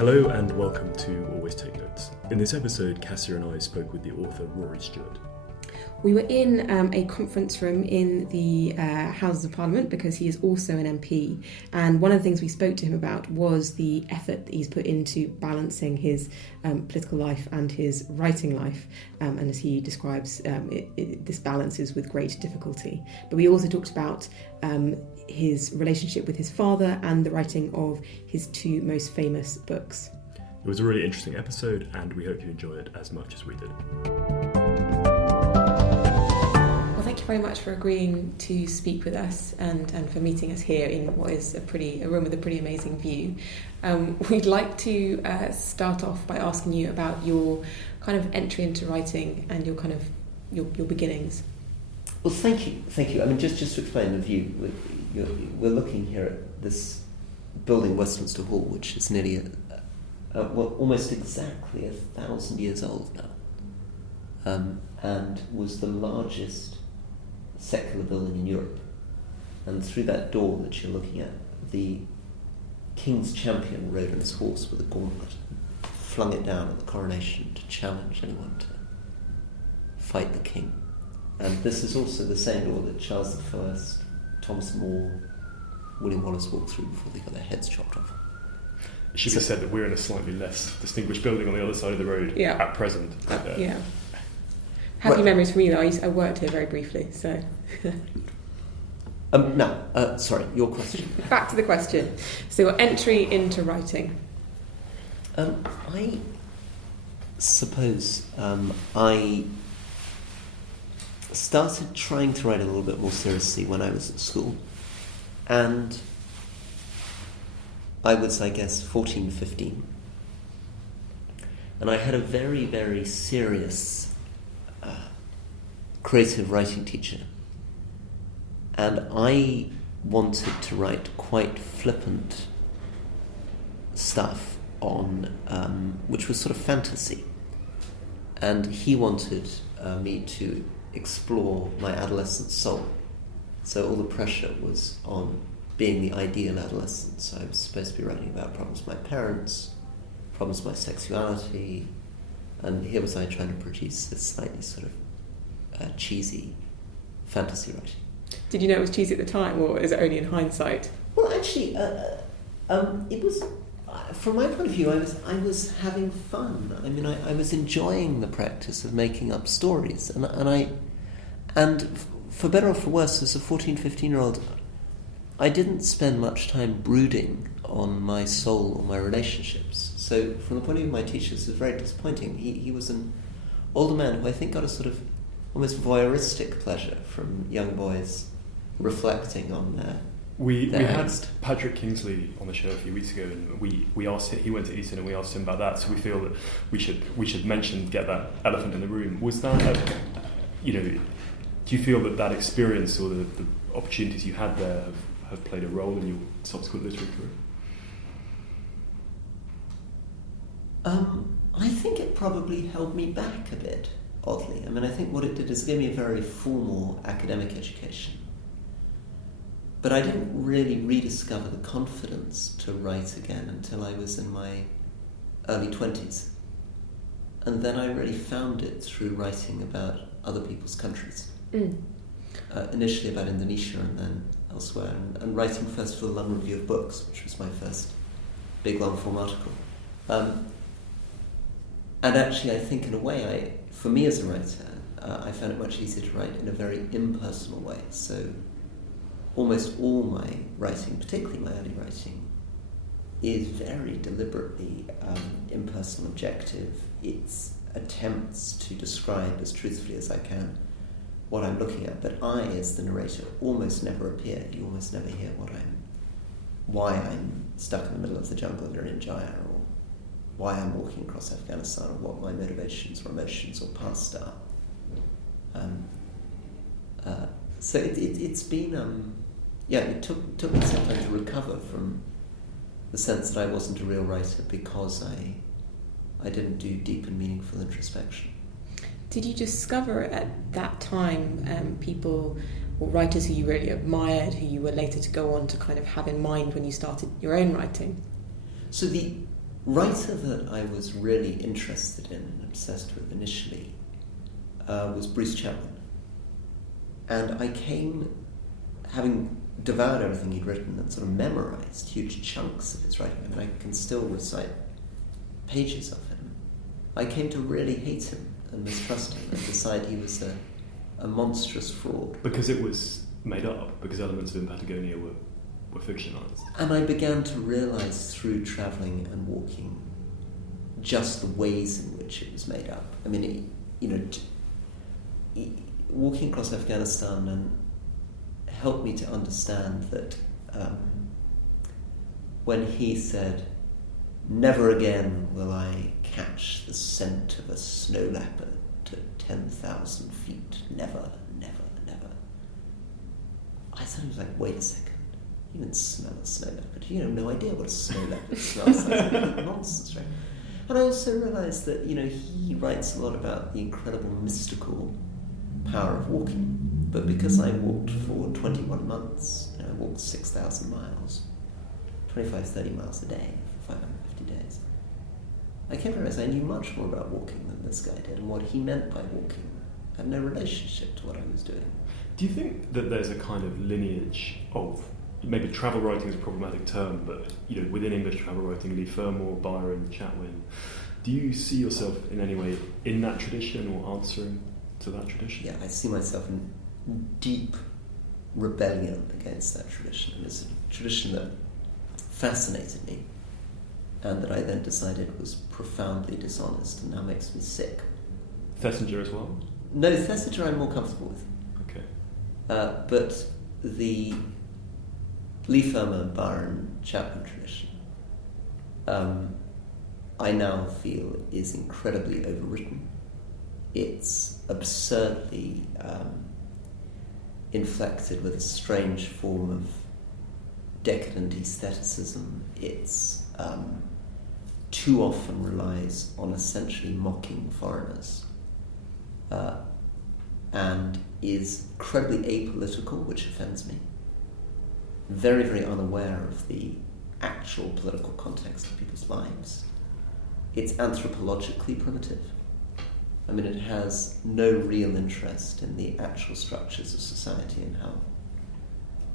Hello and welcome to Always Take Notes. In this episode, Kassia and I spoke with the author Rory Stewart. We were in a conference room in the Houses of Parliament because he is also an MP, and one of the things we spoke to him about was the effort that he's put into balancing his political life and his writing life, and as he describes, this balance is with great difficulty. But we also talked about his relationship with his father and the writing of his two most famous books. It was a really interesting episode and we hope you enjoy it as much as we did. Thank you very much for agreeing to speak with us and for meeting us here in what is a room with a pretty amazing view. We'd like to start off by asking you about your kind of entry into writing and your kind of your beginnings. Well, thank you. I mean, just to explain the view, we're looking here at this building, Westminster Hall, which is nearly almost exactly 1,000 years old now, and was the largest secular building in Europe. And through that door that you're looking at, the King's champion rode on his horse with a gauntlet, flung it down at the coronation to challenge anyone to fight the king. And this is also the same door that Charles I, Thomas More, William Wallace walked through before they got their heads chopped off. It should be said that we're in a slightly less distinguished building on the other side of the road at present. Happy memories for me though. I worked here very briefly, so. Sorry, your question. Back to the question. So your entry into writing. I suppose I started trying to write a little bit more seriously when I was at school, and I was, I guess, 14, 15, and I had a very, very serious creative writing teacher, and I wanted to write quite flippant stuff on which was sort of fantasy, and he wanted me to explore my adolescent soul. So all the pressure was on being the ideal adolescent. So I was supposed to be writing about problems with my parents, problems with my sexuality, and here was I trying to produce this slightly sort of cheesy fantasy writing. Did you know it was cheesy at the time, or is it only in hindsight? Well, actually, it was. From my point of view, I was having fun. I mean, I was enjoying the practice of making up stories, and for better or for worse, as a 14, 15-year-old, I didn't spend much time brooding on my soul or my relationships. So, from the point of view of my teachers, it was very disappointing. He was an older man who I think got a sort of almost voyeuristic pleasure from young boys reflecting on their We had angst. Patrick Kingsley on the show a few weeks ago, and we asked him, he went to Eton and we asked him about that, so we feel that we should get that elephant in the room. Was that, do you feel that experience or the opportunities you had there have played a role in your subsequent literary career? I think it probably held me back a bit, oddly. I mean, I think what it did is give me a very formal academic education. But I didn't really rediscover the confidence to write again until I was in my early 20s. And then I really found it through writing about other people's countries. Initially about Indonesia and then elsewhere. And writing first for the London Review of Books, which was my first big long-form article. And actually, I think in a way, for me as a writer, I found it much easier to write in a very impersonal way. So almost all my writing, particularly my early writing, is very deliberately impersonal, objective. It's attempts to describe as truthfully as I can what I'm looking at, but I, as the narrator, almost never appear. You almost never hear why I'm stuck in the middle of the jungle in Jaya, or why I'm walking across Afghanistan, or what my motivations or emotions or past are. So it's been, it took me some time to recover from the sense that I wasn't a real writer because I didn't do deep and meaningful introspection. Did you discover at that time people or writers who you really admired, who you were later to go on to kind of have in mind when you started your own writing? So writer that I was really interested in and obsessed with initially was Bruce Chapman. And I came, having devoured everything he'd written and sort of memorized huge chunks of his writing, I mean, I can still recite pages of him. I came to really hate him and mistrust him and decide he was a monstrous fraud. Because it was made up, because elements of In Patagonia were fictionalised. And I began to realise through travelling and walking just the ways in which it was made up. I mean, walking across Afghanistan and helped me to understand that when he said, "Never again will I catch the scent of a snow leopard at 10,000 feet, never, never, never," I suddenly was like, wait a second, you didn't smell a snow leopard. You have no idea what a snow leopard smells like. That's nonsense, right? And I also realised that, he writes a lot about the incredible mystical power of walking. But because I walked for 21 months, I walked 6,000 miles, 25, 30 miles a day for 550 days, I came to realise I knew much more about walking than this guy did, and what he meant by walking had no relationship to what I was doing. Do you think that there's a kind of lineage of, maybe travel writing is a problematic term, but within English travel writing, Lee Fermor, Byron, Chatwin, do you see yourself in any way in that tradition or answering to that tradition? Yeah, I see myself in deep rebellion against that tradition. And it's a tradition that fascinated me and that I then decided was profoundly dishonest and now makes me sick. Thesiger as well? No, Thesiger I'm more comfortable with. Okay. But the Lee Fermor, Byron, Chapman tradition, I now feel is incredibly overwritten. It's absurdly inflected with a strange form of decadent aestheticism. It's too often relies on essentially mocking foreigners and is incredibly apolitical, which offends me. Very, very unaware of the actual political context of people's lives. It's anthropologically primitive. I mean, it has no real interest in the actual structures of society and how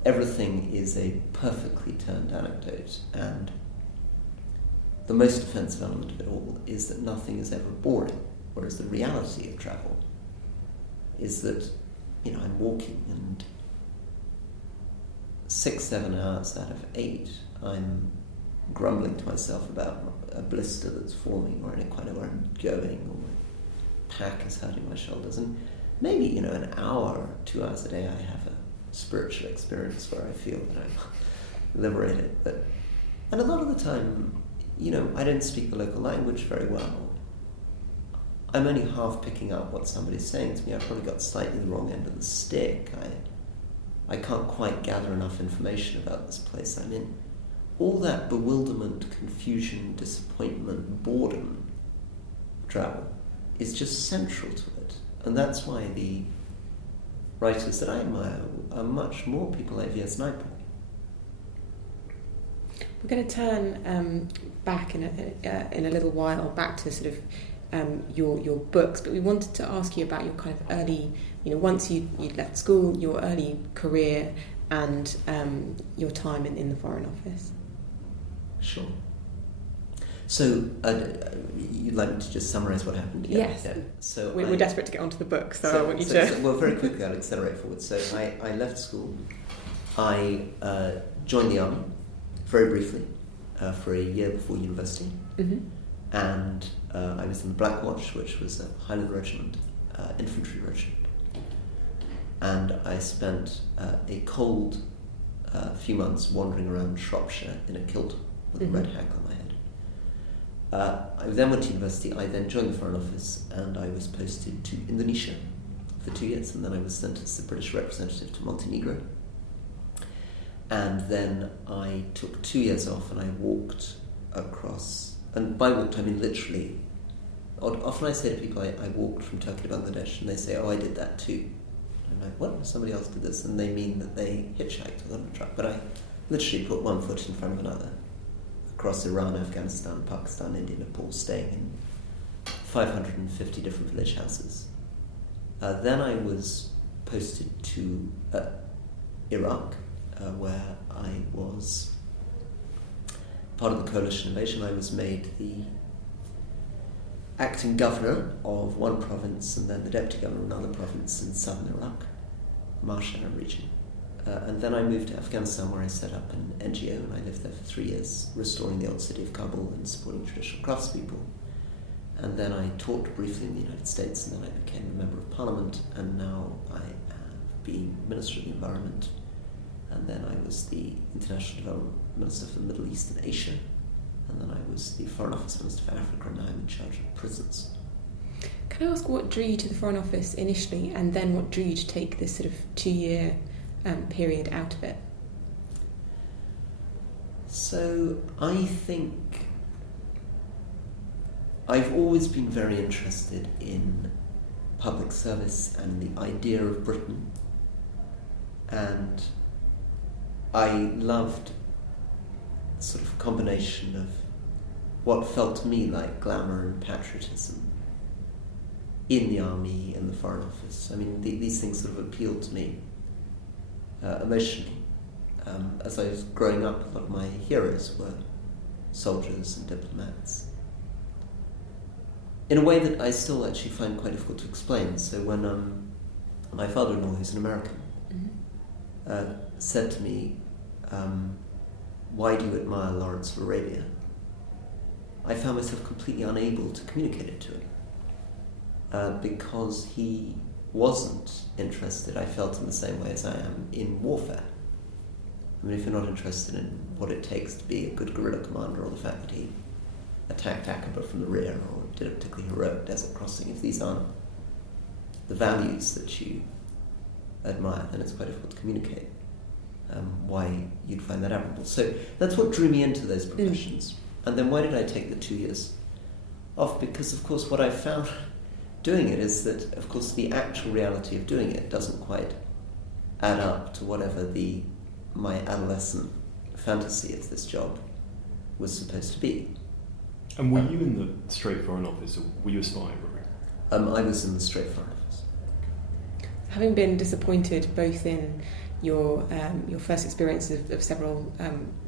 everything is a perfectly turned anecdote, and the most offensive element of it all is that nothing is ever boring, whereas the reality of travel is that, I'm walking and 6-7 hours out of 8 I'm grumbling to myself about a blister that's forming, or I don't quite know where I'm going, or my pack is hurting my shoulders, and maybe an hour or 2 hours a day I have a spiritual experience where I feel that I'm liberated. And a lot of the time, I don't speak the local language very well. I'm only half picking up what somebody's saying to me. I've probably got slightly the wrong end of the stick. I can't quite gather enough information about this place I'm in. All that bewilderment, confusion, disappointment, boredom, travel is just central to it. And that's why the writers that I admire are much more people like V.S. Naipaul. We're going to turn back in a little while, back to sort of your books, but we wanted to ask you about your kind of early, once you'd left school, your early career and your time in the Foreign Office. Sure. So, you'd like me to just summarise what happened? Yes. Yeah. So we're desperate to get onto the book, so I want you to... well, very quickly, I'll accelerate forward. So I left school. I joined the army, very briefly, for a year before university. Mm-hmm. And I was in the Black Watch, which was a Highland regiment, infantry regiment. And I spent a cold few months wandering around Shropshire in a kilt with a red hack on my head. I then went to university. I then joined the Foreign Office, and I was posted to Indonesia for 2 years, and then I was sent as the British representative to Montenegro. And then I took 2 years off, and I walked across, and by walked I mean literally. Often I say to people, I walked from Turkey to Bangladesh, and they say, oh, I did that too. I'm like, what? Somebody else did this? And they mean that they hitchhiked or got on a truck. But I literally put one foot in front of another across Iran, Afghanistan, Pakistan, India, Nepal, staying in 550 different village houses. Then I was posted to Iraq, where I was part of the coalition invasion. I was made the acting governor of one province and then the deputy governor of another province in southern Iraq, Marshall region. And then I moved to Afghanistan, where I set up an NGO, and I lived there for 3 years, restoring the old city of Kabul and supporting traditional craftspeople. And then I taught briefly in the United States, and then I became a member of parliament, and now I have been Minister of the Environment, and then I was the International Development Minister for the Middle East and Asia, and then I was the Foreign Office Minister for Africa, and now I'm in charge of prisons. Can I ask what drew you to the Foreign Office initially, and then what drew you to take this sort of 2-year period out of it? So I think I've always been very interested in public service and the idea of Britain, and I loved sort of combination of what felt to me like glamour and patriotism in the army and the Foreign Office. I mean, these things sort of appealed to me emotionally. As I was growing up, a lot of my heroes were soldiers and diplomats, in a way that I still actually find quite difficult to explain. So when my father-in-law, who's an American, said to me, why do you admire Lawrence of Arabia? I found myself completely unable to communicate it to him, because he wasn't interested, I felt, in the same way as I am in warfare. I mean, if you're not interested in what it takes to be a good guerrilla commander, or the fact that he attacked Aqaba from the rear, or did a particularly heroic desert crossing, if these aren't the values that you admire, then it's quite difficult to communicate why you'd find that admirable. So that's what drew me into those professions. And then why did I take the 2 years off? Because, of course, what I found doing it is that, of course, the actual reality of doing it doesn't quite add up to whatever my adolescent fantasy of this job was supposed to be. And were you in the straight Foreign Office, or were you a spy, Rory? I was in the straight Foreign Office. Having been disappointed both in your first experience of several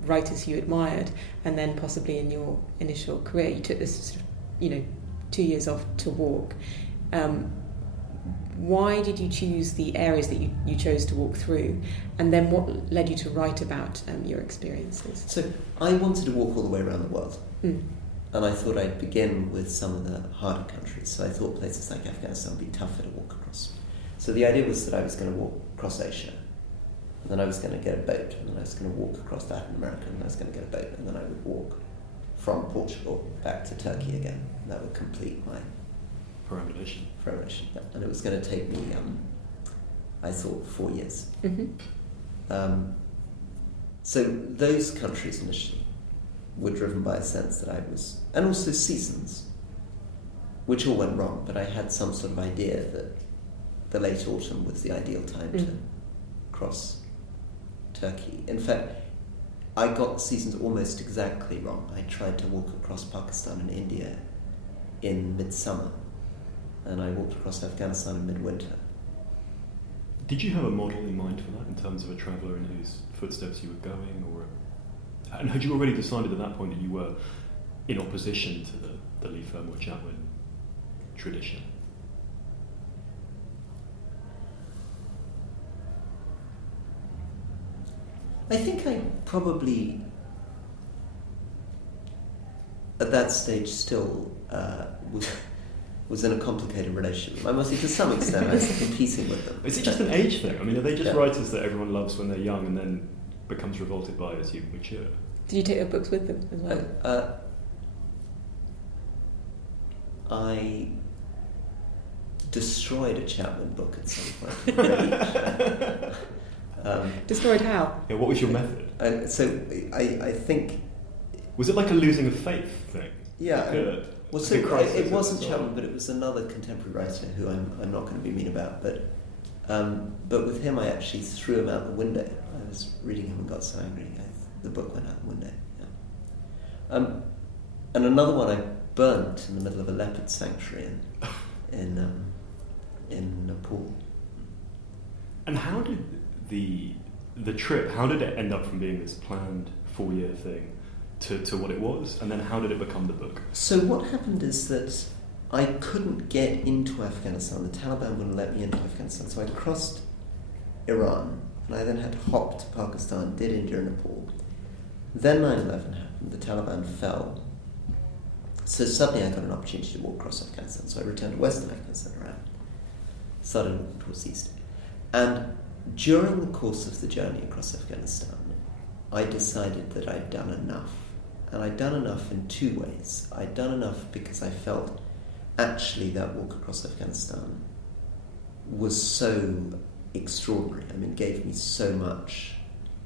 writers you admired, and then possibly in your initial career, you took this sort of, 2 years off to walk. Why did you choose the areas that you chose to walk through, and then what led you to write about your experiences? So I wanted to walk all the way around the world, and I thought I'd begin with some of the harder countries. So I thought places like Afghanistan would be tougher to walk across. So the idea was that I was going to walk across Asia, and then I was going to get a boat, and then I was going to walk across Latin America, and then I was going to get a boat, and then I would walk from Portugal back to Turkey again. And that would complete my Perambulation. Yeah. And it was going to take me, I thought, 4 years. So those countries initially were driven by a sense that I was, and also seasons, which all went wrong, but I had some sort of idea that the late autumn was the ideal time to cross Turkey. In fact, I got the seasons almost exactly wrong. I tried to walk across Pakistan and India in midsummer, and I walked across Afghanistan in midwinter. Did you have a model in mind for that, in terms of a traveller in whose footsteps you were going, and had you already decided at that point that you were in opposition to the Lee Fermor Chatwin tradition? I think I probably, at that stage, still was in a complicated relationship. I must say, to some extent, I was competing with them. Is it just an age thing? I mean, are they just writers that everyone loves when they're young and then becomes revolted by as you mature? Did you take their books with them as well? I destroyed a Chapman book at some point. Destroyed how? Yeah, what was your method? I think... Was it like a losing of faith thing? Yeah. Good. Well, so it wasn't Chapman, but it was another contemporary writer who I'm not going to be mean about. But with him, I actually threw him out the window. I was reading him and got so angry, the book went out the window. Yeah. And another one I burnt in the middle of a leopard sanctuary in Nepal. And how did the trip, how did it end up from being this planned 4-year thing to what it was? And then how did it become the book? So what happened is that I couldn't get into Afghanistan. The Taliban wouldn't let me into Afghanistan. So I crossed Iran, and I then had to hop to Pakistan, did India and Nepal. Then 9/11 happened, the Taliban fell. So suddenly I got an opportunity to walk across Afghanistan. So I returned to Western Afghanistan around, started walking towards the east. And during the course of the journey across Afghanistan, I decided that I'd done enough. And I'd done enough in two ways. I'd done enough because I felt actually that walk across Afghanistan was so extraordinary. I mean, it gave me so much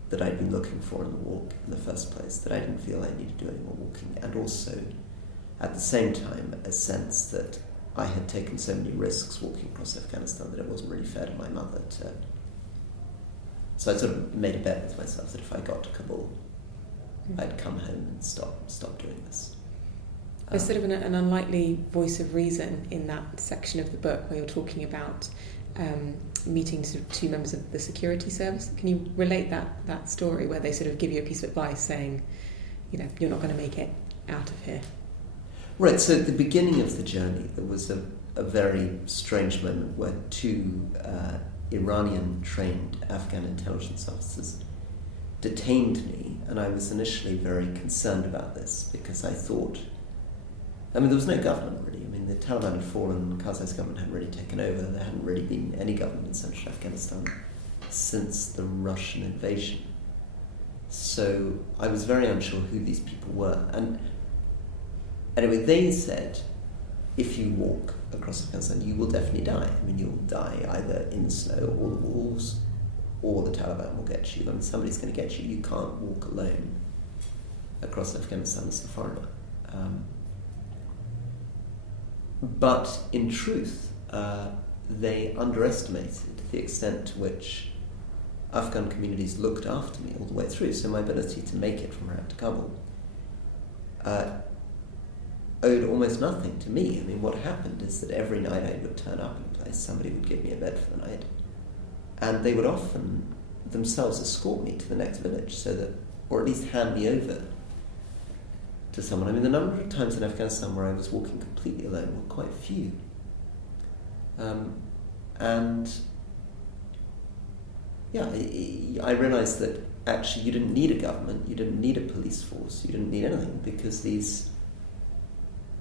that I'd been looking for in the walk in the first place that I didn't feel I needed to do any more walking. And also, at the same time, a sense that I had taken so many risks walking across Afghanistan that it wasn't really fair to my mother to... So I sort of made a bet with myself that if I got to Kabul, I'd come home and stop doing this. There's sort of an unlikely voice of reason in that section of the book where you're talking about meeting sort of two members of the security service. Can you relate that story where they sort of give you a piece of advice saying, you know, you're not going to make it out of here? Right, so at the beginning of the journey there was a very strange moment where two Iranian-trained Afghan intelligence officers detained me, and I was initially very concerned about this because I thought, I mean, there was no government really. I mean, the Taliban had fallen, Karzayi's government hadn't really taken over, there hadn't really been any government in central Afghanistan since the Russian invasion. So I was very unsure who these people were. And anyway, they said, if you walk across Afghanistan, you will definitely die. I mean, you'll die either in the snow or the wolves, or the Taliban will get you. I mean, somebody's going to get you. You can't walk alone across Afghanistan as a foreigner. But in truth, they underestimated the extent to which Afghan communities looked after me all the way through. So my ability to make it from Herat to Kabul owed almost nothing to me. I mean, what happened is that every night I would turn up in a place, somebody would give me a bed for the night, and they would often themselves escort me to the next village, so that, or at least hand me over to someone. I mean, the number of times in Afghanistan where I was walking completely alone were quite few. And yeah, I realised that actually you didn't need a government, you didn't need a police force, you didn't need anything, because these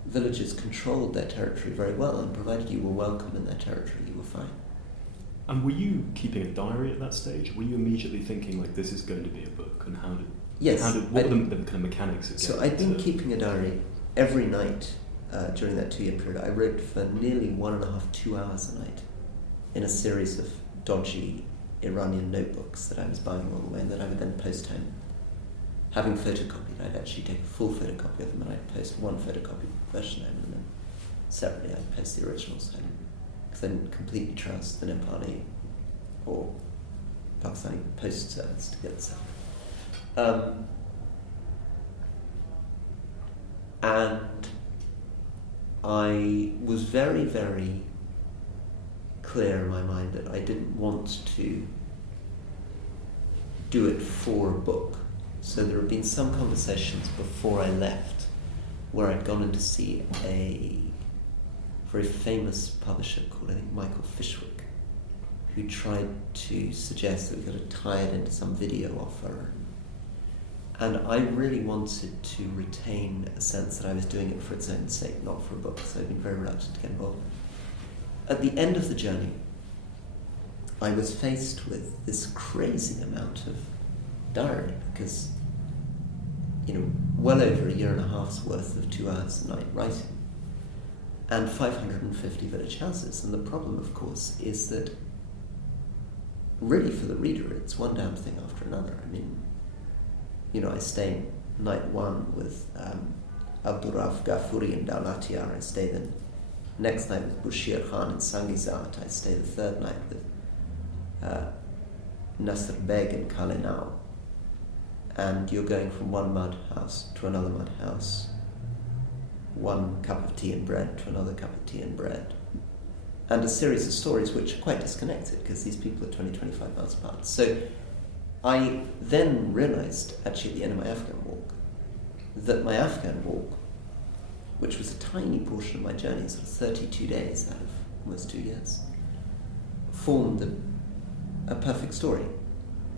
villages controlled their territory very well, and provided you were welcome in their territory, you were fine. And were you keeping a diary at that stage? Were you immediately thinking, like, this is going to be a book, and what were the kind of mechanics of getting So I'd been keeping a diary every night during that 2-year period. I wrote for nearly 1.5-2 hours a night in a series of dodgy Iranian notebooks that I was buying along the way, and that I would then post home. Having photocopied, I'd actually take a full photocopy of them, and I'd post one photocopied version home, and then separately I'd post the originals home, because I didn't completely trust the Nepali or Pakistani post service to get this out. And I was very, very clear in my mind that I didn't want to do it for a book. So there had been some conversations before I left where I'd gone in to see a very famous publisher called, I think, Michael Fishwick, who tried to suggest that we could tie it into some video offer. And I really wanted to retain a sense that I was doing it for its own sake, not for a book, so I'd been very reluctant to get involved. At the end of the journey, I was faced with this crazy amount of diary, because, you know, well over 1.5 years worth of 2 hours a night writing, and 550 village houses. And the problem, of course, is that really for the reader, it's one damn thing after another. I mean, you know, I stay night 1 with Abdurraf Ghafouri in Dawlatiar. I stay the next night with Bushir Khan in Sangizat. I stay the third night with Nasr Beg in Kalinau. and you're going from one mud house to another mud house, one cup of tea and bread to another cup of tea and bread, and a series of stories which are quite disconnected because these people are 20, 25 miles apart. So I then realised, actually at the end of my Afghan walk, that my Afghan walk, which was a tiny portion of my journey, sort of 32 days out of almost 2 years, formed a perfect story.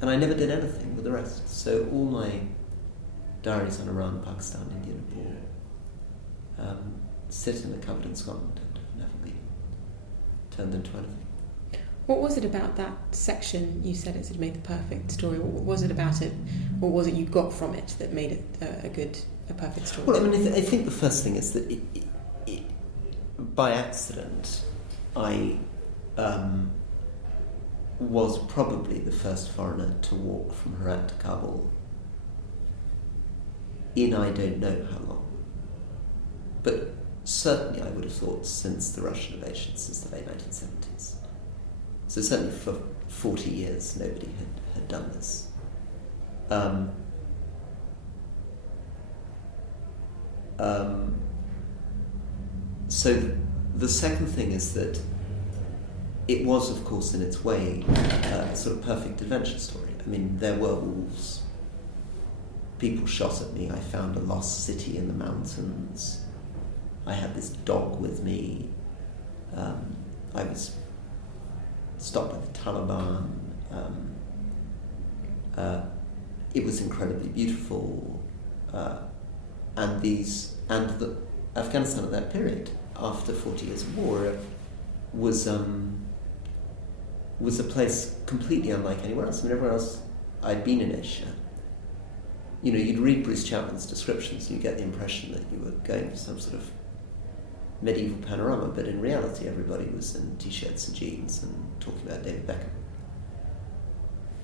And I never did anything with the rest. So all my diaries on Iran, Pakistan, India, Nepal sit in the cupboard in Scotland and have never been turned into anything. What was it about that section you said it sort of made the perfect story? What was it about it, or was it you got from it that made it a perfect story? Well, I mean, I think the first thing is that it by accident, I was probably the first foreigner to walk from Herat to Kabul in I don't know how long. But certainly I would have thought since the Russian invasion, since the late 1970s. So certainly for 40 years nobody had done this. So the second thing is that it was, of course, in its way, a sort of perfect adventure story. I mean, there were wolves. People shot at me. I found a lost city in the mountains. I had this dog with me. I was stopped by the Taliban. It was incredibly beautiful. And the Afghanistan at that period, after 40 years of war, was a place completely unlike anywhere else. I mean, everywhere else I'd been in Asia, you know, you'd read Bruce Chapman's descriptions and you get the impression that you were going for some sort of medieval panorama, but in reality everybody was in t-shirts and jeans and talking about David Beckham.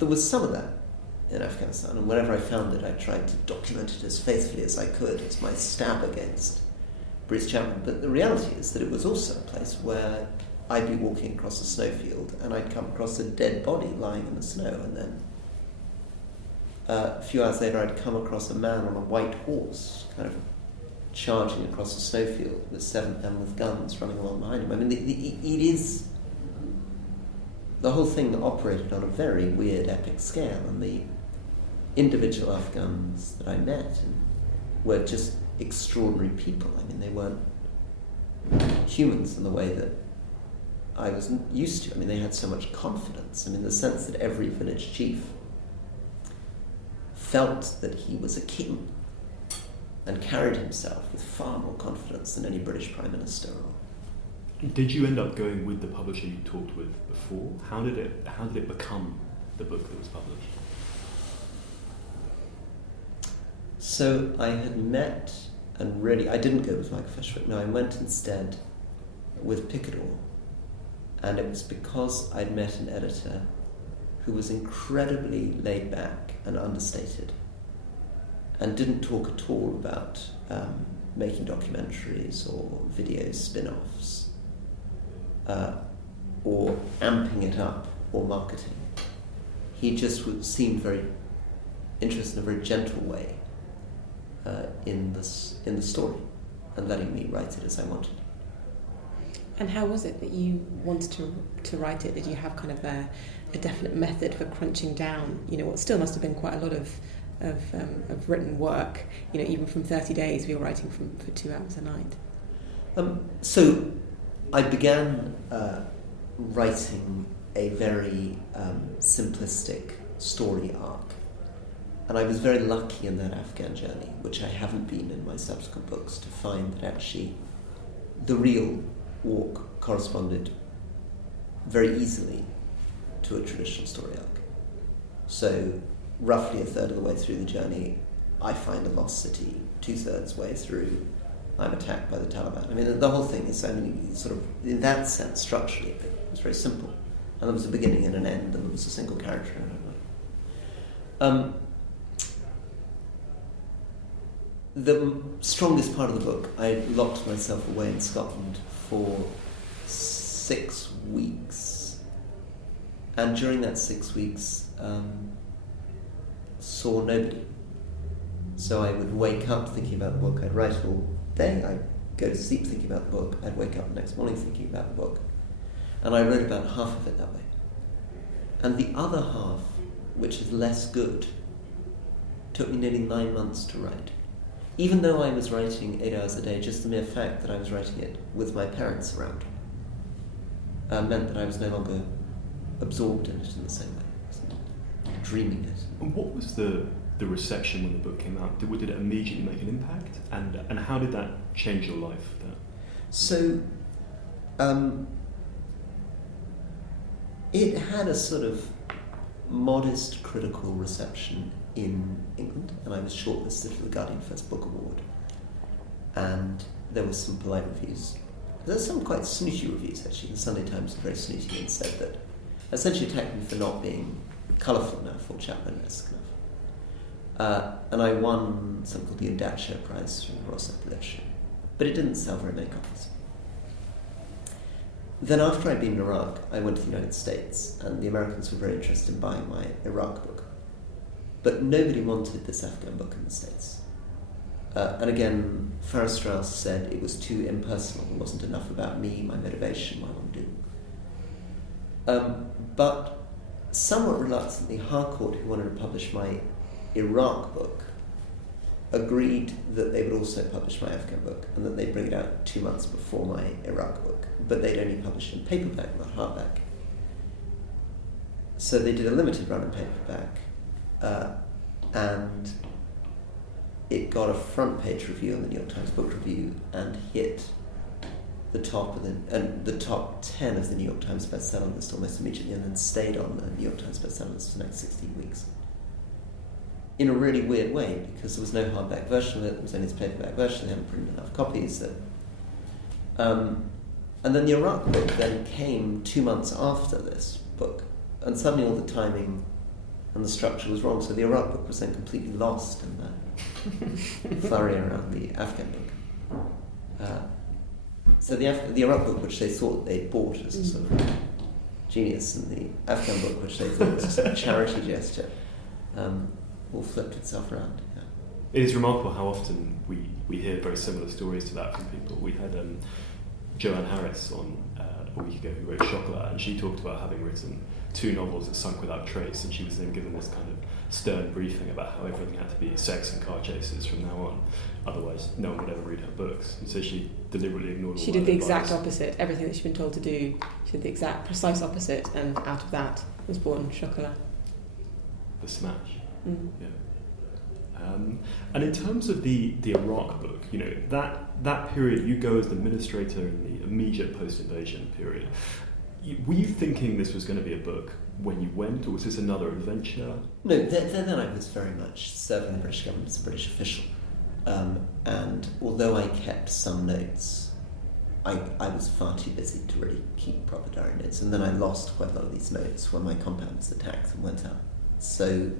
There was some of that in Afghanistan, and whenever I found it, I tried to document it as faithfully as I could as my stab against Bruce Chapman. But the reality is that it was also a place where I'd be walking across a snowfield and I'd come across a dead body lying in the snow, and then a few hours later I'd come across a man on a white horse kind of charging across a snowfield with 7 men with guns running along behind him. I mean, it is... The whole thing operated on a very weird, epic scale, and the individual Afghans that I met were just extraordinary people. I mean, they weren't humans in the way that I was used to. I mean, they had so much confidence. I mean, the sense that every village chief felt that he was a king and carried himself with far more confidence than any British Prime Minister. Did you end up going with the publisher you talked with before? How did it become the book that was published? So I had met, and really, I didn't go with Michael Fishwick. No, I went instead with Picador, and it was because I'd met an editor who was incredibly laid back and understated, and didn't talk at all about making documentaries or video spin-offs, or amping it up or marketing. He just seemed very interested in a very gentle way in the story, and letting me write it as I wanted. And how was it that you wanted to write it? Did you have kind of a definite method for crunching down, you know, what still must have been quite a lot of written work, you know, even from 30 days we were writing for 2 hours a night? So I began writing a very simplistic story arc, and I was very lucky in that Afghan journey, which I haven't been in my subsequent books, to find that actually the real walk corresponded very easily to a traditional story arc. So roughly a third of the way through the journey, I find a lost city. 2/3 way through, I'm attacked by the Taliban. I mean, the whole thing is, I mean, sort of, in that sense, structurally, it was very simple. And there was a beginning and an end, and there was a single character. The strongest part of the book, I locked myself away in Scotland for 6 weeks. And during that 6 weeks, saw nobody. So I would wake up thinking about the book, I'd write it all day, I'd go to sleep thinking about the book, I'd wake up the next morning thinking about the book. And I wrote about half of it that way. And the other half, which is less good, took me nearly 9 months to write. Even though I was writing 8 hours a day, just the mere fact that I was writing it with my parents around meant that I was no longer absorbed in it in the same way. I wasn't dreaming it. And what was the reception when the book came out? Did it immediately make an impact? And how did that change your life? So, it had a sort of modest critical reception in England, and I was shortlisted for the Guardian First Book Award. And there were some polite reviews. There's some quite snooty reviews, actually. The Sunday Times was very snooty and said that, essentially attacked me for not being colourful enough or Chapman-esque enough. And I won something called the Ondaatje Prize from the Royal Circulation. But it didn't sell very many copies. Then after I'd been in Iraq, I went to the United States, and the Americans were very interested in buying my Iraq book. But nobody wanted this Afghan book in the States. And again, Farrar Straus said it was too impersonal, it wasn't enough about me, my motivation, what I want to do. But somewhat reluctantly, Harcourt, who wanted to publish my Iraq book, agreed that they would also publish my Afghan book and that they'd bring it out 2 months before my Iraq book, but they'd only publish it in paperback, not hardback. So they did a limited run in paperback, and it got a front page review in the New York Times Book Review and hit the top of the top 10 of the New York Times bestseller list almost immediately, and then stayed on the New York Times bestseller list for the next 16 weeks. In a really weird way, because there was no hardback version of it, there was only this paperback version, they hadn't printed enough copies. And then the Iraq book then came 2 months after this book, and suddenly all the timing and the structure was wrong, so the Iraq book was then completely lost in the flurry around the Afghan book. So the Iraq book, which they thought they'd bought as a sort of genius, and the Afghan book, which they thought was just a charity gesture, all flipped itself around. Yeah. It is remarkable how often we hear very similar stories to that from people. We had Joanne Harris on a week ago who wrote Chocolat, and she talked about having written 2 novels that sunk without trace, and she was then given this kind of stern briefing about how everything had to be sex and car chases from now on, otherwise no one would ever read her books. And so she deliberately ignored all She that did the advice. exact opposite. Everything that she'd been told to do, she did the exact precise opposite, and out of that was born Chocolat. The smash. Mm. Yeah. And in terms of the Iraq book, you know, that period, you go as the administrator in the immediate post-invasion period. Were you thinking this was going to be a book when you went, or was this another adventure? No, then I was very much serving the British government as a British official. And although I kept some notes, I was far too busy to really keep proper diary notes. And then I lost quite a lot of these notes when my compound was attacked and went out. So,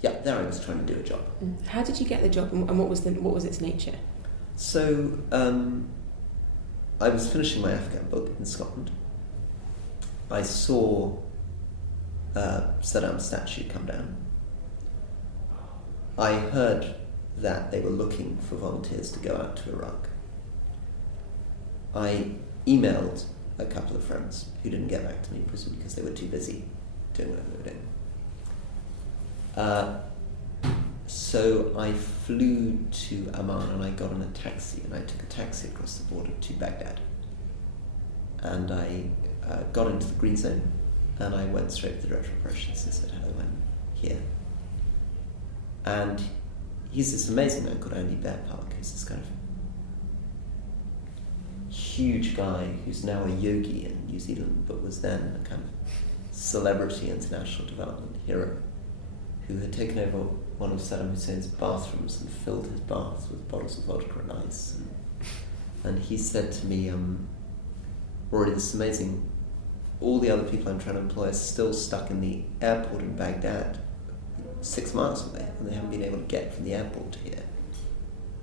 yeah, there I was trying to do a job. How did you get the job, and what was its nature? So, I was finishing my Afghan book in Scotland. I saw Saddam's statue come down. I heard that they were looking for volunteers to go out to Iraq. I emailed a couple of friends who didn't get back to me, presumably because they were too busy doing whatever they were doing. So I flew to Amman and I got on a taxi, and I took a taxi across the border to Baghdad. And I got into the green zone, and I went straight to the director of operations and said, "Hello, I'm here." And he's this amazing man called Andy Bearpark, who's this kind of huge guy who's now a yogi in New Zealand, but was then a kind of celebrity international development hero, who had taken over one of Saddam Hussein's bathrooms and filled his bath with bottles of vodka and ice. And he said to me, "Rory, this is amazing. All the other people I'm trying to employ are still stuck in the airport in Baghdad, 6 miles away, and they haven't been able to get from the airport to here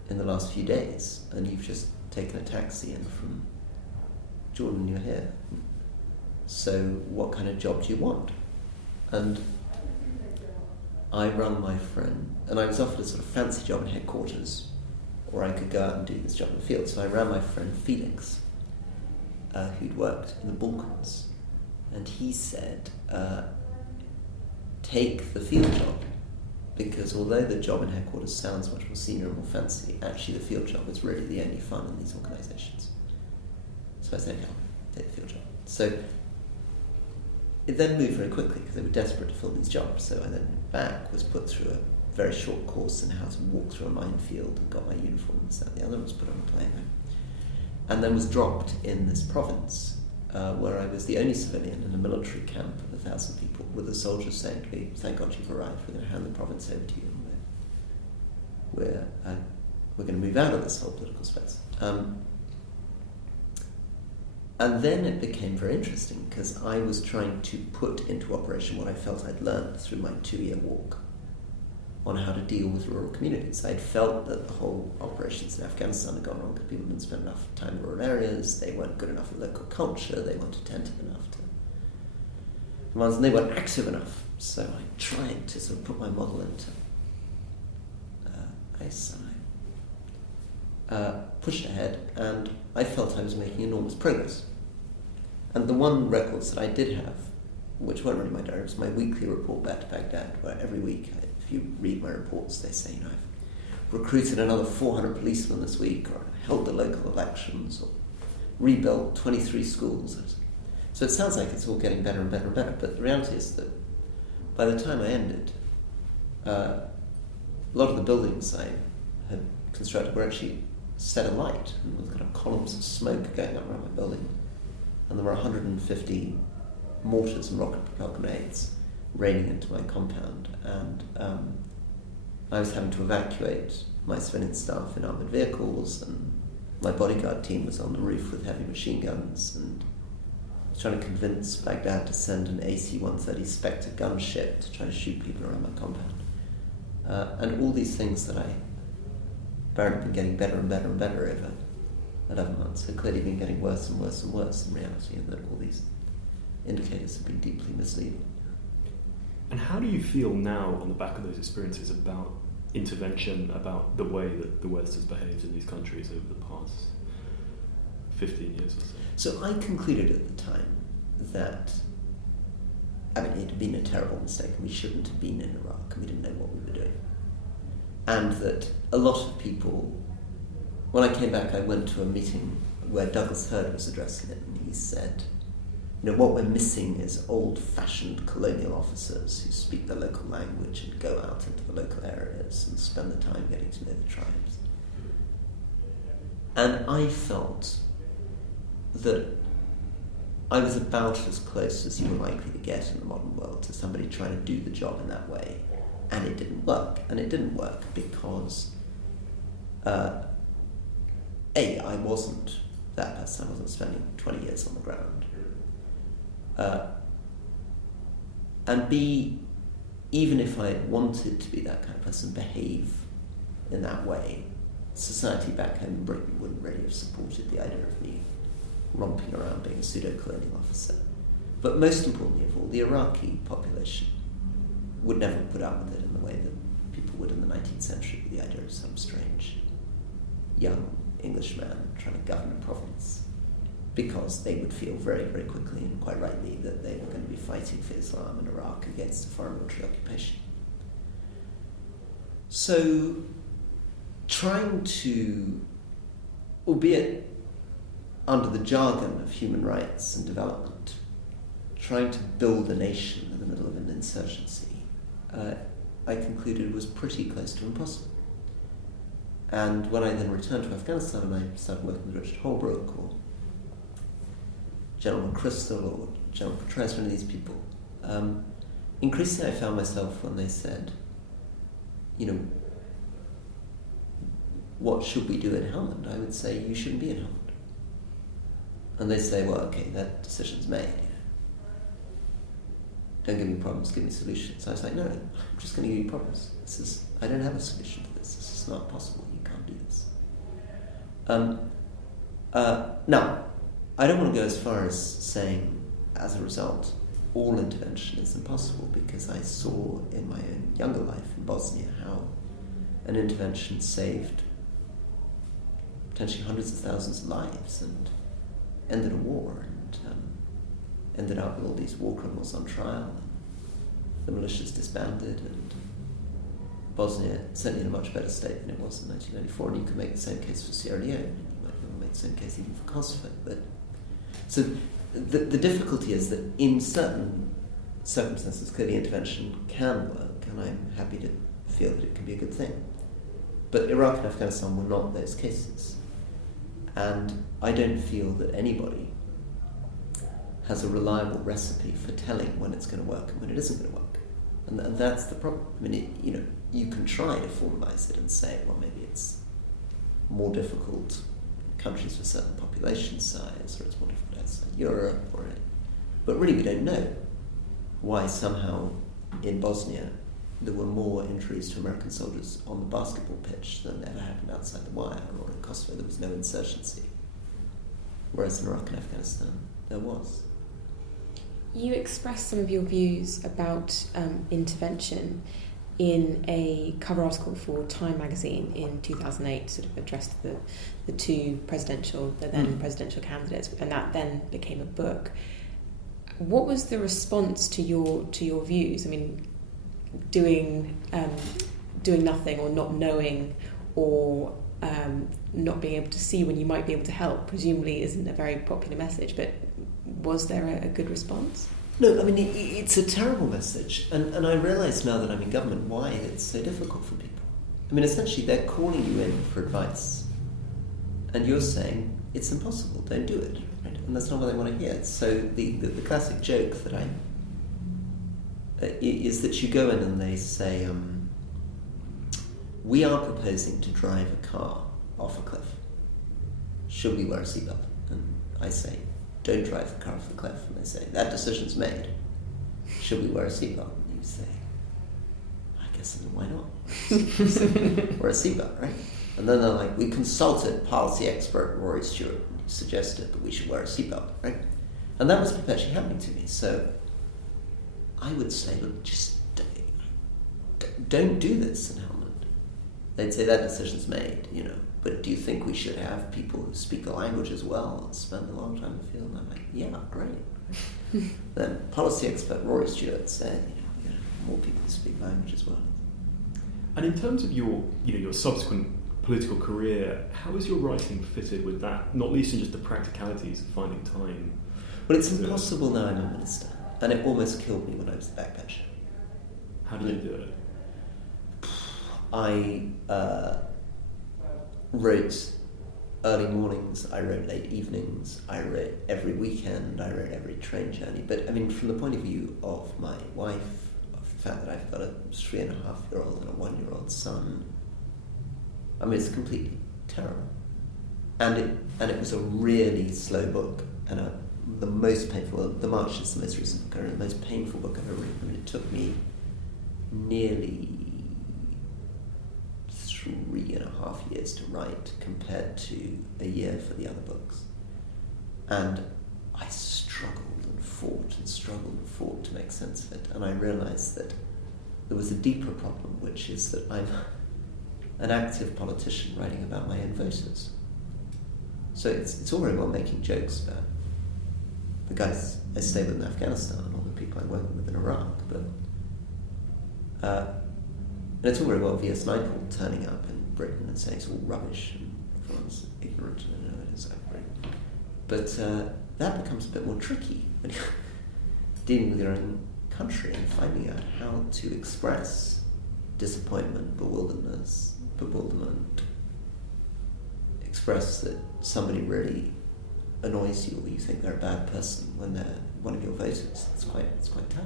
in the last few days. And you've just taken a taxi in from Jordan and you're here. So what kind of job do you want?" And I rang my friend, and I was offered a sort of fancy job in headquarters, or I could go out and do this job in the field. So I rang my friend Felix, who'd worked in the Balkans, and he said, take the field job, because although the job in headquarters sounds much more senior and more fancy, actually the field job is really the only fun in these organisations. So I said, yeah, take the field job. So it then moved very quickly because they were desperate to fill these jobs. So I then was put through a very short course in how to walk through a minefield and got my uniform and this, that, and the other, was put on a plane and then was dropped in this province where I was the only civilian in a military camp of 1,000 people, with the soldiers saying to me, thank God you've arrived, we're going to hand the province over to you, and we're going to move out of this whole political space. And then it became very interesting because I was trying to put into operation what I felt I'd learned through my 2-year walk on how to deal with rural communities. I'd felt that the whole operations in Afghanistan had gone wrong because people didn't spend enough time in rural areas, they weren't good enough at local culture, they weren't attentive enough to demands, and they weren't active enough. So I tried to sort of put my model into ISI. Pushed ahead, and I felt I was making enormous progress. And the one records that I did have, which weren't really my diary, was my weekly report back to Baghdad, where every week, if you read my reports, they say, I've recruited another 400 policemen this week, or I've held the local elections, or rebuilt 23 schools. So it sounds like it's all getting better and better and better, but the reality is that by the time I ended, a lot of the buildings I had constructed were actually set alight, and with kind of columns of smoke going up around my building. And there were 150 mortars and rocket-propelled grenades raining into my compound, and I was having to evacuate my civilian staff in armoured vehicles, and my bodyguard team was on the roof with heavy machine guns, and I was trying to convince Baghdad to send an AC-130 Spectre gunship to try to shoot people around my compound. And all these things that I apparently been getting better and better and better over 11 months, had clearly been getting worse and worse and worse in reality, and that all these indicators have been deeply misleading. And how do you feel now on the back of those experiences about intervention, about the way that the West has behaved in these countries over the past 15 years or so? So I concluded at the time that, it had been a terrible mistake, and we shouldn't have been in Iraq, and we didn't know what we were doing. And that a lot of people, when I came back, I went to a meeting where Douglas Hurd was addressing it, and he said, what we're missing is old-fashioned colonial officers who speak the local language and go out into the local areas and spend the time getting to know the tribes. And I felt that I was about as close as you were likely to get in the modern world to somebody trying to do the job in that way. And it didn't work. And it didn't work because, I wasn't that person. I wasn't spending 20 years on the ground. And B, even if I wanted to be that kind of person, behave in that way, society back home in Britain wouldn't really have supported the idea of me romping around being a pseudo-colonial officer. But most importantly of all, the Iraqi population would never put up with it in the way that people would in the 19th century, with the idea of some strange young Englishman trying to govern a province, because they would feel very, very quickly, and quite rightly, that they were going to be fighting for Islam in Iraq against a foreign military occupation. So, trying to, albeit under the jargon of human rights and development, trying to build a nation in the middle of an insurgency, I concluded was pretty close to impossible. And when I then returned to Afghanistan and I started working with Richard Holbrooke or General McChrystal or General Petraeus, one of these people, increasingly I found myself when they said, what should we do in Helmand? I would say, you shouldn't be in Helmand. And they'd say, well, okay, that decision's made. Don't give me problems, give me solutions. I was like, no, I'm just going to give you problems. I don't have a solution to this. This is not possible. You can't do this. Now, I don't want to go as far as saying, as a result, all intervention is impossible, because I saw in my own younger life in Bosnia how an intervention saved potentially hundreds of thousands of lives and ended a war and ended up with all these war criminals on trial, and the militias disbanded, and Bosnia certainly in a much better state than it was in 1994, and you could make the same case for Sierra Leone, and you might be able to make the same case even for Kosovo. But so the difficulty is that in certain circumstances, clearly intervention can work, and I'm happy to feel that it can be a good thing. But Iraq and Afghanistan were not those cases. And I don't feel that anybody has a reliable recipe for telling when it's going to work and when it isn't going to work. And that's the problem. I mean, you can try to formalize it and say, well, maybe it's more difficult in countries with certain population size, or it's more difficult outside Europe, but really we don't know why somehow in Bosnia there were more injuries to American soldiers on the basketball pitch than ever happened outside the wire, or in Kosovo there was no insurgency, whereas in Iraq and Afghanistan there was. You expressed some of your views about intervention in a cover article for Time magazine in 2008, sort of addressed the two then presidential candidates, and that then became a book. What was the response to your views? I mean, doing nothing, or not knowing, or not being able to see when you might be able to help, presumably isn't a very popular message, but was there a good response? No, I mean, it's a terrible message, and I realise now that I'm in government why it's so difficult for people. I mean, essentially they're calling you in for advice, and you're saying, it's impossible, don't do it, right? And that's not what they want to hear. So the classic joke that is that you go in and they say, we are proposing to drive a car off a cliff. Should we wear a seatbelt? And I say, don't drive the car off the cliff. And they say, that decision's made. Should we wear a seatbelt? And you say, I guess, why not? So, wear a seatbelt, right? And then they're like, we consulted policy expert Rory Stewart, and he suggested that we should wear a seatbelt, right? And that was perpetually happening to me. So I would say, look, just don't do this in Helmand. They'd say that decision's made, but do you think we should have people who speak the language as well and spend a long time in the field? And I'm like, yeah, great. Then policy expert Rory Stewart said, more people who speak language as well. And in terms of your subsequent political career, how is your writing fitted with that? Not least in just the practicalities of finding time. Well, it's impossible now I'm a minister, and it almost killed me when I was a backbencher. How did you do it? I wrote early mornings, I wrote late evenings, I wrote every weekend, I wrote every train journey. But I mean, from the point of view of my wife, of the fact that I've got a 3.5-year-old and a 1-year-old son, I mean, it's completely terrible. And it was a really slow book, and the most painful, The March is the most recent book, the most painful book I've ever written. I mean, it took me nearly 3.5 years to write compared to a year for the other books. And I struggled and fought to make sense of it. And I realised that there was a deeper problem, which is that I'm an active politician writing about my own voters. So it's all very well making jokes about the guys I stay with in Afghanistan and all the people I'm working with in Iraq, but and it's all very well V.S. Naipaul turning up in Britain and saying it's all rubbish and everyone's ignorant and I know it is right. But that becomes a bit more tricky when you're dealing with your own country and finding out how to express disappointment, bewilderment, express that somebody really annoys you or you think they're a bad person when they're one of your voters. It's quite tough.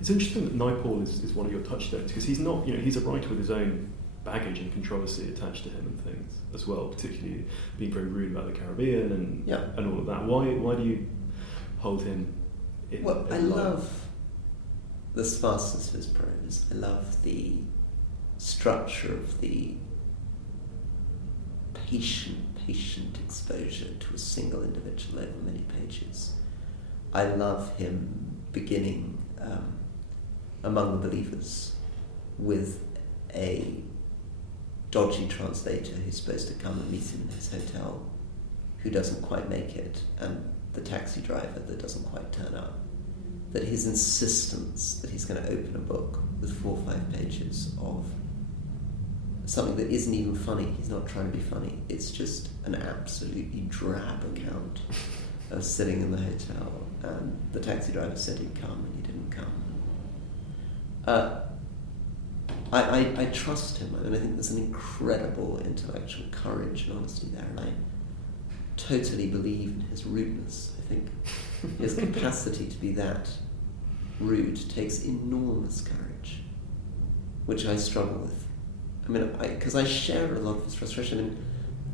It's interesting that Naipaul is one of your touchstones, because he's not, he's a writer with his own baggage and controversy attached to him and things as well, particularly being very rude about the Caribbean and all of that. Why do you hold him in? Well, I love the sparseness of his prose. I love the structure of the patient exposure to a single individual over many pages. I love him beginning Among the Believers with a dodgy translator who's supposed to come and meet him in his hotel, who doesn't quite make it, and the taxi driver that doesn't quite turn up. That his insistence that he's going to open a book with 4 or 5 pages of something that isn't even funny, he's not trying to be funny, it's just an absolutely drab account of sitting in the hotel, and the taxi driver said he'd come and he didn't come. I trust him, and I think there's an incredible intellectual courage and honesty there, and I totally believe in his rudeness. I think his capacity to be that rude takes enormous courage, which I struggle with. I mean, because I share a lot of his frustration. I mean,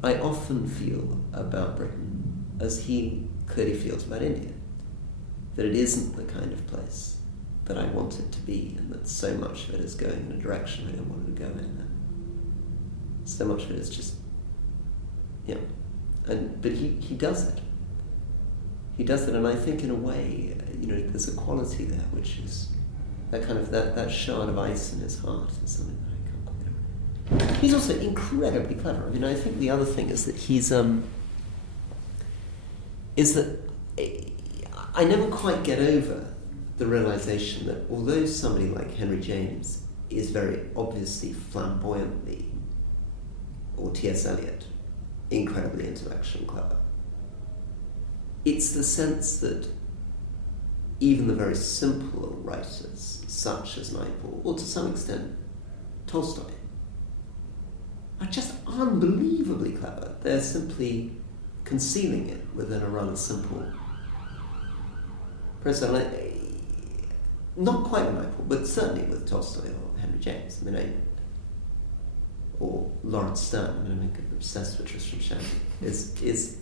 I often feel about Britain as he clearly feels about India, that it isn't the kind of place that I want it to be, and that so much of it is going in a direction I don't want it to go in, and so much of it is just, but he does it. He does it, and I think in a way, there's a quality there, which is that kind of that shard of ice in his heart is something that I can't quite over. He's also incredibly clever. I mean, I think the other thing is that I never quite get over the realization that although somebody like Henry James is very obviously flamboyantly, or T.S. Eliot, incredibly intellectual and clever, it's the sense that even the very simple writers, such as Naipaul, or to some extent Tolstoy, are just unbelievably clever. They're simply concealing it within a rather simple process. Not quite with Naipaul, but certainly with Tolstoy or Henry James. Or Lawrence Stern. I'm obsessed with Tristram Shandy. Is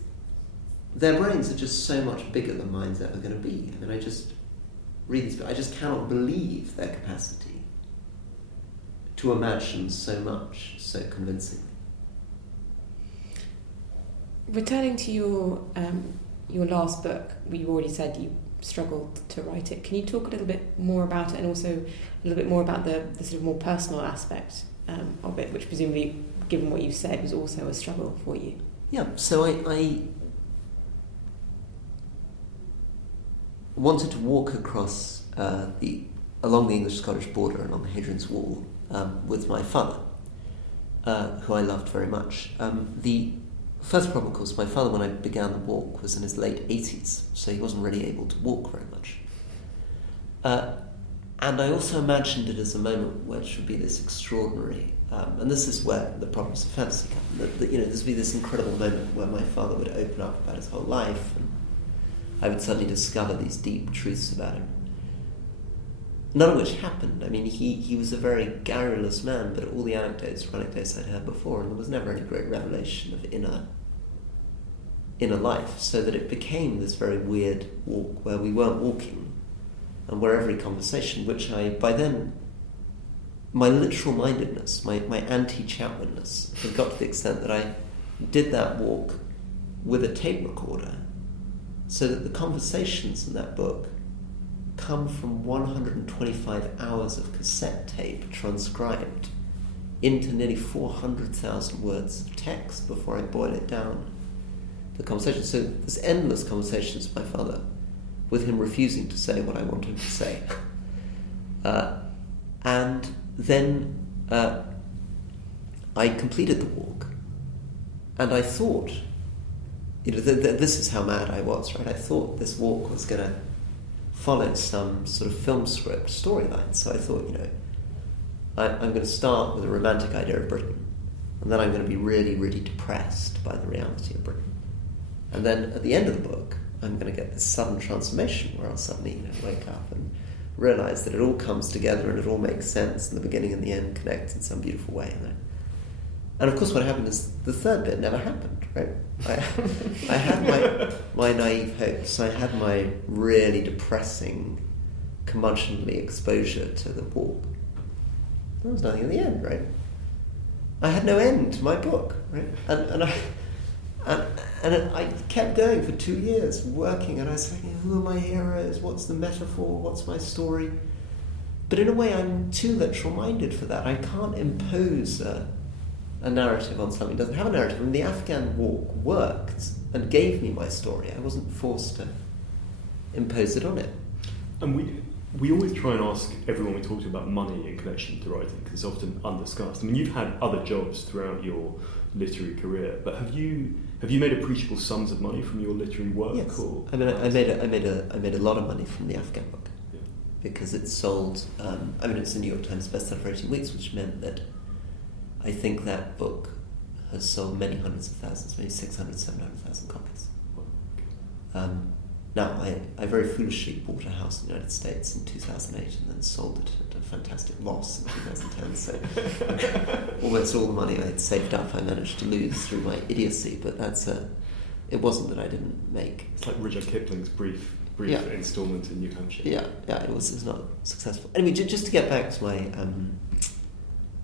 their brains are just so much bigger than mine's ever going to be. I mean, I just read these, but I just cannot believe their capacity to imagine so much so convincingly. Returning to your last book, you already said you struggled to write it. Can you talk a little bit more about it, and also a little bit more about the sort of more personal aspect of it, which presumably, given what you said, was also a struggle for you? Yeah, so I wanted to walk across along the English-Scottish border and on the Hadrian's Wall with my father, who I loved very much. The first problem, of course, my father, when I began the walk, was in his late 80s, so he wasn't really able to walk very much. And I also imagined it as a moment which would be this extraordinary, and this is where the problems of fantasy come, that this would be this incredible moment where my father would open up about his whole life, and I would suddenly discover these deep truths about him. None of which happened. I mean, he was a very garrulous man, but all the anecdotes I'd heard before, and there was never any great revelation of inner life, so that it became this very weird walk where we weren't walking, and where every conversation, which by then, my literal mindedness, my anti-Chatwiness, had got to the extent that I did that walk with a tape recorder, so that the conversations in that book come from 125 hours of cassette tape transcribed into nearly 400,000 words of text before I boil it down. The conversation. So there's endless conversations with my father, with him refusing to say what I want him to say. And then I completed the walk, and I thought, this is how mad I was, right? I thought this walk was going to follow some sort of film script storyline. So I thought, I'm going to start with a romantic idea of Britain, and then I'm going to be really, really depressed by the reality of Britain. And then at the end of the book, I'm going to get this sudden transformation where I'll suddenly wake up and realise that it all comes together and it all makes sense, and the beginning and the end connect in some beautiful way. And of course what happened is the third bit never happened, right? I had my naive hopes. I had my really depressing, curmudgeonly exposure to the walk. There was nothing in the end, right? I had no end to my book, right? And And I kept going for 2 years, working, and I was thinking, who are my heroes? What's the metaphor? What's my story? But in a way, I'm too literal-minded for that. I can't impose a narrative on something that doesn't have a narrative. And the Afghan walk worked and gave me my story. I wasn't forced to impose it on it. And we always try and ask everyone we talk to about money in connection to writing, because it's often undiscussed. I mean, you've had other jobs throughout your literary career, but have you made appreciable sums of money from your literary work? Yes. Or I mean, I made a lot of money from the Afghan book, yeah. because it sold. It's the New York Times bestseller for 18 weeks, which meant that I think that book has sold many hundreds of thousands, maybe 600, 700,000 copies. Now, I very foolishly bought a house in the United States in 2008 and then sold it at a fantastic loss in 2010. So almost all the money I had saved up I managed to lose through my idiocy. But it wasn't that I didn't make. It's like Rudyard Kipling's brief instalment in New Hampshire. Yeah, it was not successful. Anyway, just to get back to my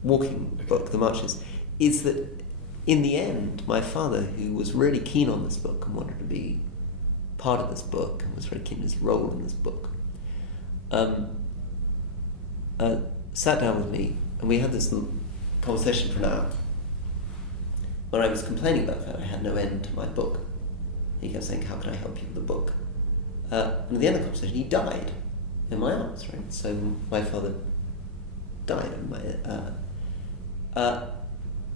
walking book, The Marches, is that in the end, my father, who was really keen on this book and wanted to be part of this book and was very keen on his role in this book, sat down with me and we had this little conversation for an hour when I was complaining about that I had no end to my book. He kept saying, how can I help you with the book? And at the end of the conversation, he died in my arms, right? So my father died in my...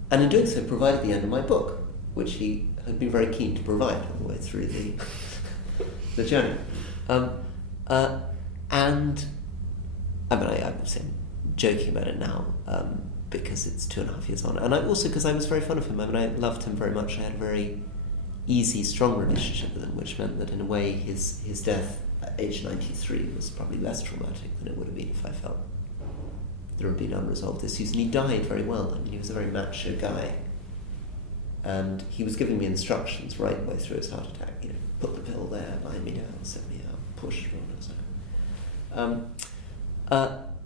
and in doing so provided the end of my book, which he had been very keen to provide all the way through the journey. And I mean, I'm joking about it now because it's 2.5 years on, and I also because I was very fond of him. I mean, I loved him very much. I had a very easy, strong relationship with him, which meant that in a way his death at age 93 was probably less traumatic than it would have been if I felt there had been unresolved issues. And he died very well. I mean, he was a very macho guy, and he was giving me instructions right the way through his heart attack. You know, put the pill there, lie me down, set me up, push,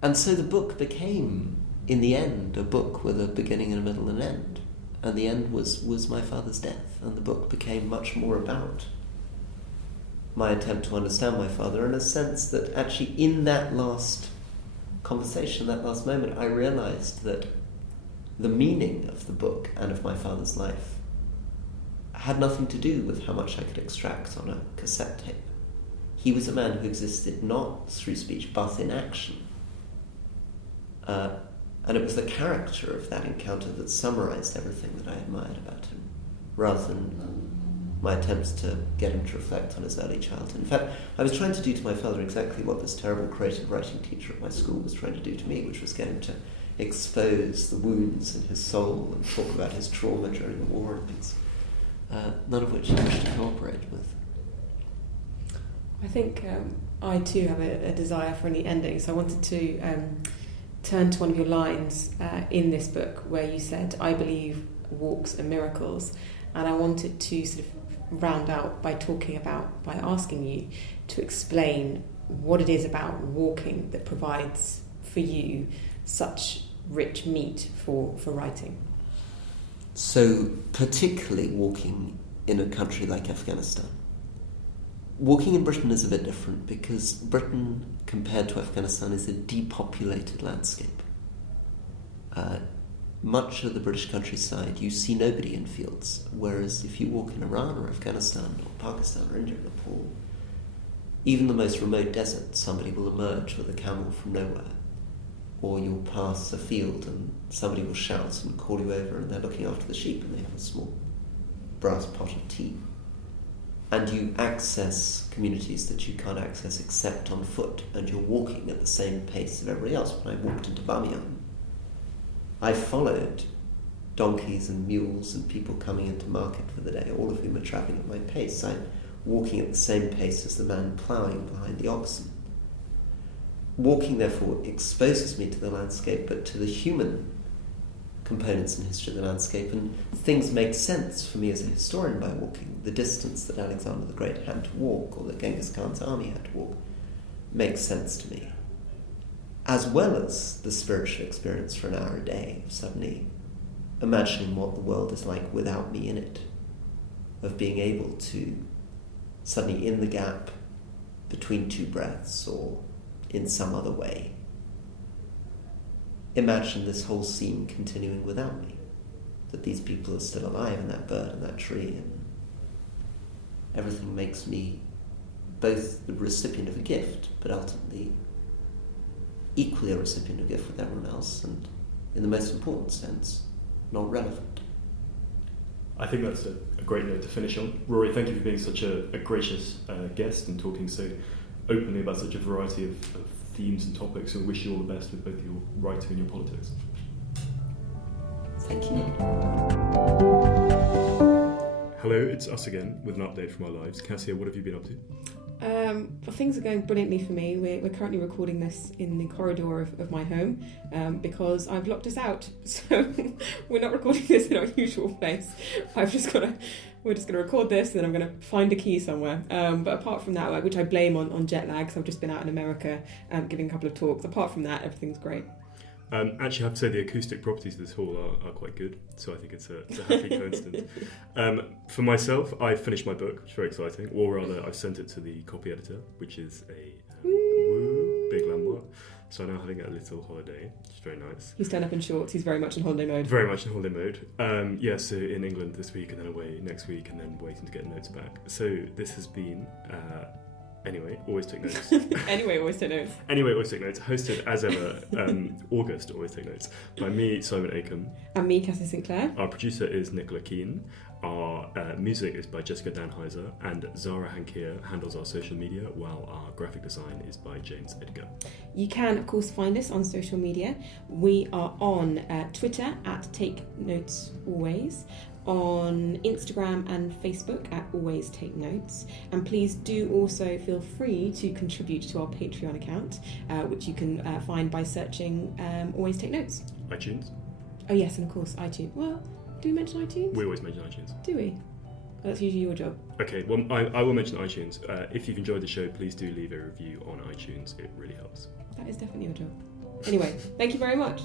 and so the book became, in the end, a book with a beginning and a middle and an end. And the end was my father's death, and the book became much more about my attempt to understand my father, in a sense that actually in that last conversation, that last moment, I realized that the meaning of the book and of my father's life had nothing to do with how much I could extract on a cassette tape. He was a man who existed not through speech, but in action. And it was the character of that encounter that summarized everything that I admired about him, rather than my attempts to get him to reflect on his early childhood. In fact, I was trying to do to my father exactly what this terrible creative writing teacher at my school was trying to do to me, which was get him to expose the wounds in his soul and talk about his trauma during the war and things, none of which he wished to cooperate with. I think I too have a desire for any ending, so I wanted to turn to one of your lines in this book where you said, I believe walks are miracles, and I wanted to sort of round out by asking you to explain what it is about walking that provides for you such rich meat for writing. So, particularly walking in a country like Afghanistan. Walking in Britain is a bit different because Britain, compared to Afghanistan, is a depopulated landscape. Much of the British countryside, you see nobody in fields, whereas if you walk in Iran or Afghanistan or Pakistan or India or Nepal, even the most remote desert, somebody will emerge with a camel from nowhere. Or you'll pass a field and somebody will shout and call you over, and they're looking after the sheep and they have a small brass pot of tea. And you access communities that you can't access except on foot, and you're walking at the same pace of everybody else. When I walked into Bamiyan, I followed donkeys and mules and people coming into market for the day, all of whom are travelling at my pace. I'm walking at the same pace as the man ploughing behind the oxen. Walking, therefore, exposes me to the landscape, but to the human components and history of the landscape, and things make sense for me as a historian by walking. The distance that Alexander the Great had to walk, or that Genghis Khan's army had to walk, makes sense to me, as well as the spiritual experience for an hour a day of suddenly imagining what the world is like without me in it. of being able to suddenly, in the gap between two breaths or in some other way, imagine this whole scene continuing without me. That these people are still alive, and that bird and that tree, and everything makes me both the recipient of a gift, but ultimately equally a recipient of a gift with everyone else, and in the most important sense, not relevant. I think that's a great note to finish on. Rory, thank you for being such a gracious guest and talking so openly about such a variety of themes and topics, and wish you all the best with both your writing and your politics. Thank you. Hello, it's us again with an update from our lives. Kassia, what have you been up to? Well, things are going brilliantly for me. We're currently recording this in the corridor of my home because I've locked us out. So we're not recording this in our usual place. We're just going to record this, and then I'm going to find a key somewhere. But apart from that, which I blame on jet lag, so I've just been out in America giving a couple of talks. Apart from that, everything's great. Actually, I have to say the acoustic properties of this hall are quite good, so I think it's a happy coincidence. For myself, I finished my book, which is very exciting, or rather, I've sent it to the copy editor, which is a big landmark. So I'm now having a little holiday, which is very nice. He's turned up in shorts. He's very much in holiday mode. Very much in holiday mode. So in England this week, and then away next week, and then waiting to get notes back. So this has been... Anyway, always take notes. Anyway, always take notes. Hosted as ever, August, always take notes, by me, Simon Acombe. And me, Kassia Sinclair. Our producer is Nicola Keane. Our music is by Jessica Danheiser, and Zara Hankier handles our social media, while our graphic design is by James Edgar. You can, of course, find us on social media. We are on Twitter at Take Notes Always, on Instagram and Facebook at Always Take Notes, and please do also feel free to contribute to our Patreon account, which you can find by searching Always Take Notes. iTunes. Oh yes, and of course iTunes. Well, do we mention iTunes? We always mention iTunes. Do we? Well, that's usually your job. Okay, well I will mention iTunes. If you've enjoyed the show, please do leave a review on iTunes. It really helps. That is definitely your job. Anyway, thank you very much.